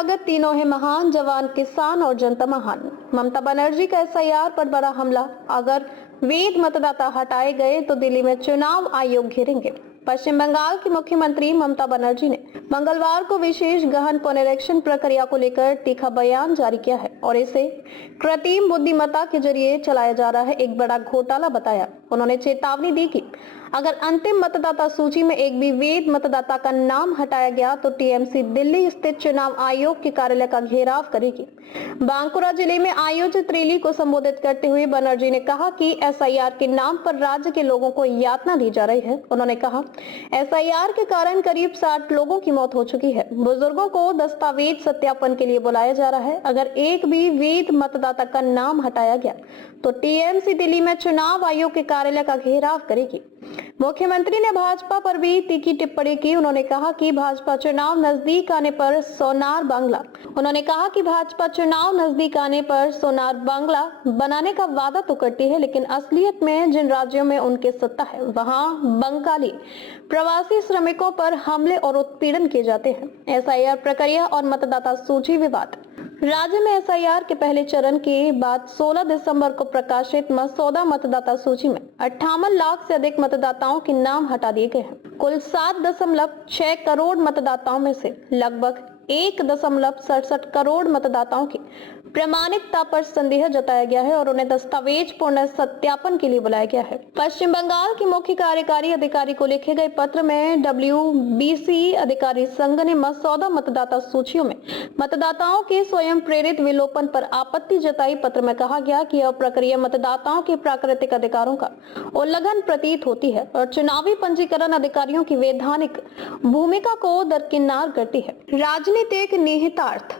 स्वागत, तीनों है महान, जवान किसान और जनता महान। ममता बनर्जी का एसआईआर पर बड़ा हमला, अगर वैध मतदाता हटाए गए तो दिल्ली में चुनाव आयोग घेरेंगे। पश्चिम बंगाल की मुख्यमंत्री ममता बनर्जी ने मंगलवार को विशेष गहन पुनरीक्षण प्रक्रिया को लेकर तीखा बयान जारी किया है और इसे कृत्रिम बुद्धिमत्ता के जरिए चलाया जा रहा है एक बड़ा घोटाला बताया। उन्होंने चेतावनी दी कि अगर अंतिम मतदाता सूची में एक भी वैध मतदाता का नाम हटाया गया तो टीएमसी दिल्ली स्थित चुनाव आयोग के कार्यालय का घेराव करेगी। बांकुरा जिले में आयोजित रैली को संबोधित करते हुए बनर्जी ने कहा कि एसआईआर के नाम पर राज्य के लोगों को यातना दी जा रही है। उन्होंने कहा, एसआईआर के कारण करीब 60 लोगों की मौत हो चुकी है। बुजुर्गों को दस्तावेज सत्यापन के लिए बुलाया जा रहा है। अगर एक भी वैध मतदाता का नाम हटाया गया तो टीएमसी दिल्ली में चुनाव आयोग के कार्यालय का घेराव करेगी। मुख्यमंत्री ने भाजपा पर भी तीखी टिप्पणी की। उन्होंने कहा कि भाजपा चुनाव नजदीक आने पर सोनार बांग्ला बनाने का वादा तो करती है, लेकिन असलियत में जिन राज्यों में उनके सत्ता है वहां बंगाली प्रवासी श्रमिकों पर हमले और उत्पीड़न किए जाते हैं। एसआईआर प्रक्रिया और मतदाता सूची विवाद। राज्य में एसआईआर के पहले चरण के बाद 16 दिसंबर को प्रकाशित मसौदा मतदाता सूची में 58 लाख से अधिक मतदाताओं के नाम हटा दिए गए हैं। कुल 7.6 करोड़ मतदाताओं में से लगभग 1.67 करोड़ मतदाताओं की प्रामाणिकता पर संदेह जताया गया है और उन्हें दस्तावेज पूर्ण सत्यापन के लिए बुलाया गया है। पश्चिम बंगाल के मुख्य कार्यकारी अधिकारी को लिखे गए पत्र में डब्ल्यूबीसी अधिकारी संघ ने मसौदा मतदाता सूचियों में मतदाताओं के स्वयं प्रेरित विलोपन पर आपत्ति जताई। पत्र में कहा गया कि यह प्रक्रिया मतदाताओं के प्राकृतिक अधिकारों का उल्लंघन प्रतीत होती है और चुनावी पंजीकरण अधिकारियों की वैधानिक भूमिका को दरकिनार करती है। राजनीतिक निहितार्थ।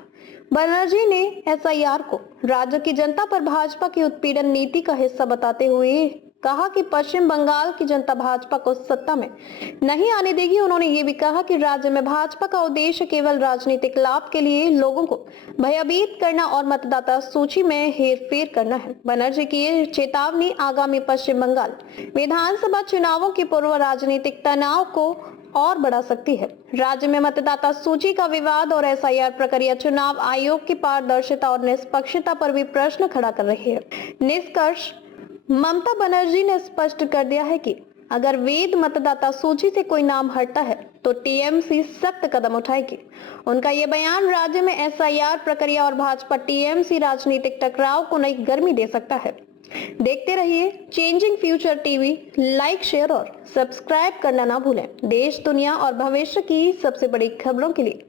बनर्जी ने एसआईआर को राज्य की जनता पर भाजपा की उत्पीड़न नीति का हिस्सा बताते हुए कहा कि पश्चिम बंगाल की जनता भाजपा को सत्ता में नहीं आने देगी। उन्होंने ये भी कहा कि राज्य में भाजपा का उद्देश्य केवल राजनीतिक लाभ के लिए लोगों को भयभीत करना और मतदाता सूची में हेरफेर करना है। बनर्जी की ये चेतावनी आगामी पश्चिम बंगाल विधानसभा चुनावों के पूर्व राजनीतिक तनाव को और बढ़ा सकती है। राज्य में मतदाता सूची का विवाद और एसआईआर प्रक्रिया चुनाव आयोग की पारदर्शिता और निष्पक्षता पर भी प्रश्न खड़ा कर रही है। निष्कर्ष, ममता बनर्जी ने स्पष्ट कर दिया है कि अगर वैध मतदाता सूची से कोई नाम हटता है तो टीएमसी सख्त कदम उठाएगी। उनका ये बयान राज्य में एसआईआर प्रक्रिया और भाजपा टीएमसी राजनीतिक टकराव को नई गर्मी दे सकता है। देखते रहिए changing future TV. Like, share और सब्सक्राइब करना ना भूलें। देश, दुनिया और भविष्य की सबसे बड़ी खबरों के लिए